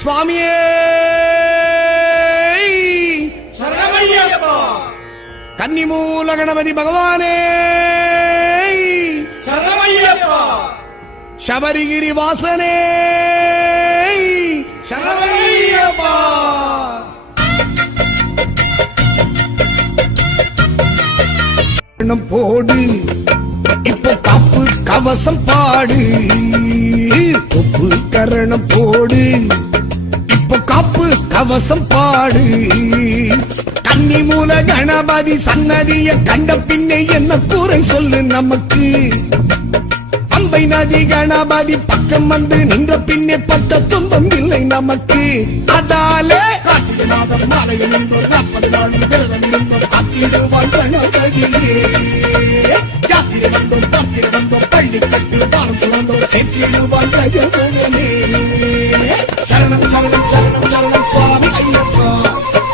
சுவாமியே சரணமையப்பா. கன்னிமூல கணபதி பகவானே சரணமையப்பா. சபரிகிரி வாசனே சரணமையப்பா. போடு இப்போ காப்பு கவசம் பாடு, தொப்பு கரணம் போடு இப்போ காப்பு கவசம் பாடு. கன்னிமூல கணபதி சன்னதிய கண்ட பின்னே என்ன கூரை சொல்லு நமக்கு. பம்பை நதி கணபதி பக்கம் வந்து நின்ற பின்னே பட்ட துன்பம் இல்லை நமக்கு. அதாலே கார்த்திகை மாதம் மாலையில் 40 நாள் விரதம் இருந்தோம் காத்திடுவான் கணபதியே. யாத்திரை வந்தோம் பார்த்திரை வந்தோம் பள்ளி கட்டு பாரம் சுமந்தோம் சேர்த்திடுவான் கணபதியே. சரணம் சரணம் சரணம் சரணம் சுவாமி ஐயப்பா,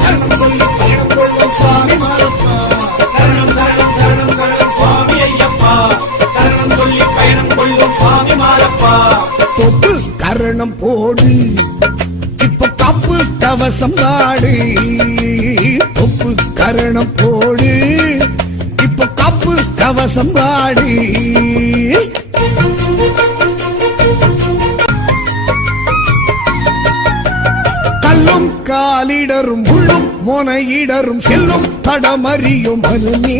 சரணம் சொல்லி பயணம் கொள்வோம் சுவாமி மாரப்பா. சரணம் சரணம் சரணம் சரணம் சுவாமி ஐயப்பா, சரணம் சொல்லி பயணம் கொள்ளும் சுவாமி மாரப்பா. தொப்பு கரணம் போடு இப்ப காப்பு கவசம் நாடு, தொப்பு கரணம் போடு இப்ப காப்பு கவசம் நாடு. கல்லும் காலிடரும் உள்ளும் மோனையிடரும் செல்லும் தடமறியும் மனமே.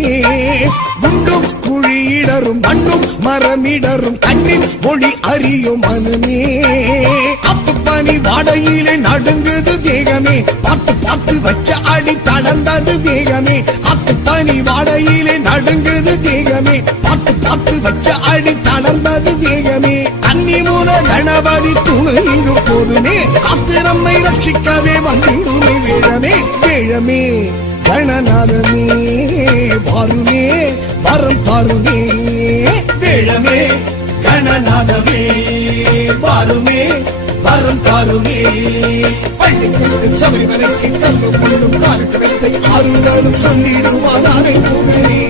குண்டும் குழியிடரும் மண்ணும் மரமிடரும் கண்ணின் மொழி அறியும் மனமே. காப்பு பனி வாடையிலே நடுங்குது தேகமே, பார்த்து பார்த்து வச்ச அடி தளர்ந்தது வேகமே. காப்பு பனி வாடையிலே நடுங்குது தேகமே, பார்த்து பார்த்து வச்ச அடி தளர்ந்தது வேகமே. கன்னிமூல கணபதி துணை இங்கு போதுமே, காத்து நம்மை ரட்சிக்கவே வந்திடுமே வேழமே. வேழமே கணநாதமே வாருமே வரம் தாருமே. வேழமே கணநாதமே வாருமே வரம் தாருமே. பள்ளிக்கு சபரிமலைக்கு கல்லும் முள்ளும் காலுக்கு வெத்தை ஆறுதலும் சொல்லிடுவான் அரை புகழே.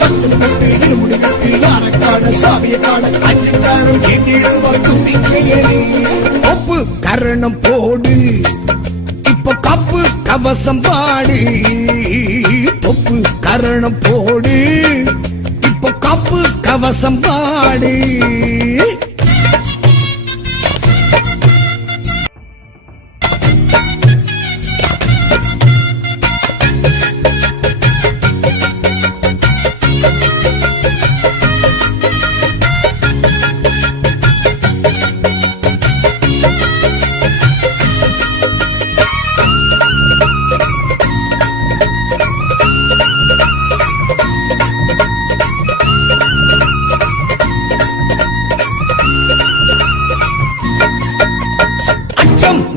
கட்டும் கட்டு இருமுடி கட்டு யாரை காண சாமியை காண அஞ்சுக்காரம் ஏந்திடுவான் தும்பிக்கையனே. ஒப்பு கரணம் போடு இப்ப காப்பு கவசம் பாடு, தொப்பு கரணம் போடு இப்ப காப்பு கவசம் பாடு.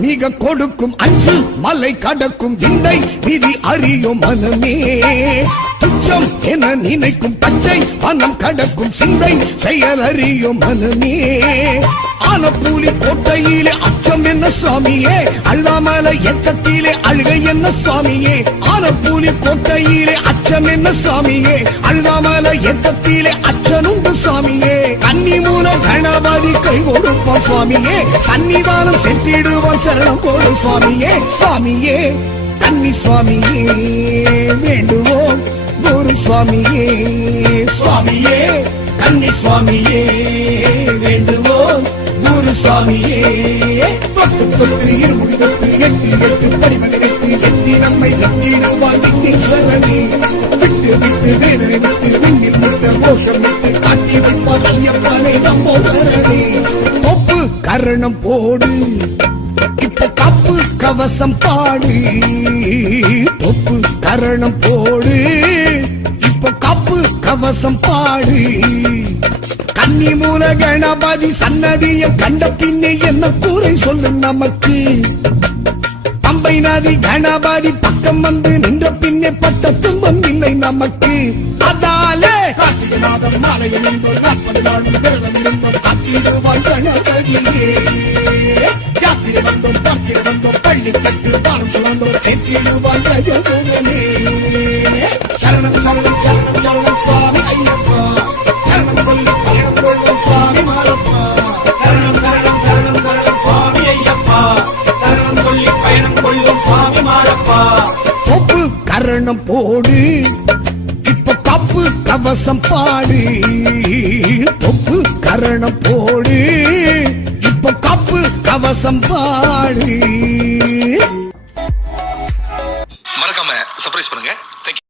மிக கொடுக்கும் அஞ்சு மலை கடக்கும் விந்தை விதி அறியும் மனமே. துச்சம் என நினைக்கும் பச்சை மனம் கடக்கும் சிந்தை செயல் அறியும் மனமே. ஆனப்பூலி கோட்டையிலே அச்சம் என்ன சுவாமியே, அழுதாமலை எக்கத்திலே அழுகை என்ன சுவாமியே. ஆனப்பூலி கோட்டையிலே அச்சம் என்ன சுவாமியே, அழுதாமலை எக்கத்திலே அச்சனுண்டு சுவாமியே. கன்னிமூல கணபதி கை கொடுப்பான் சுவாமியே, சன்னிதானம் செத்திடுவான் சரணம் போடு சுவாமியே. சுவாமியே கன்னி சுவாமியே வேண்டுவோம் குரு சுவாமியே. சுவாமியே கன்னி சுவாமியே வேண்டுவோம் குரு சுவாமியே. தொட்டு தொட்டு இருமுடி தொட்டு எட்டி எட்டு படிமதி வெட்டு எட்டி நம்மை வெட்டிடுவான் விக்னேஸ்வரனே. விட்டு விட்டு வேதனை விட்டு விண்ணில் விட்டு கோஷம் விட்டு காட்டி வைப்பான் ஐயப்பனை நம்போதரனே. தொப்பு கரணம் போடு இப்ப காப்பு கவசம் பாடு, தொப்பு கரணம் போடு இப்ப காப்பு கவசம் பாடு. கன்னிமூல கணபதி சன்னதிய கண்ட பின்னே என்ன கூரை சொல்லு நமக்கு. பம்பை நதி கணபதி பக்கம் வந்து நின்ற பின்னே பட்ட துன்பம் இல்லை நமக்கு. அதாலே கார்த்திகை மாதம் மாலையில் 40 நாள் விரதம் இருந்தோம் காத்திடுவான் கணபதியே. யாத்திரை வந்தோம் பார்த்திரை வந்தோம் பள்ளி கட்டு பாரம் சுமந்தோம் சேர்த்திடுவான் கணபதியே. சரணம் சரணம் சரணம் சரணம் சுவாமி ஐயப்பா, சரணம் சொல்லி பயணம் கொள்வோம் சுவாமி மாரப்பா. சரணம் சரணம் சரணம் சரணம் சுவாமி ஐயப்பா, கரணம் போடு இப்ப காப்பு கவசம் பாடு தொப்பு கரணம் போடு இப்ப காப்பு கவசம் பாடு மறக்காம சர்ப்ரைஸ் பண்ணுங்க. Thank you.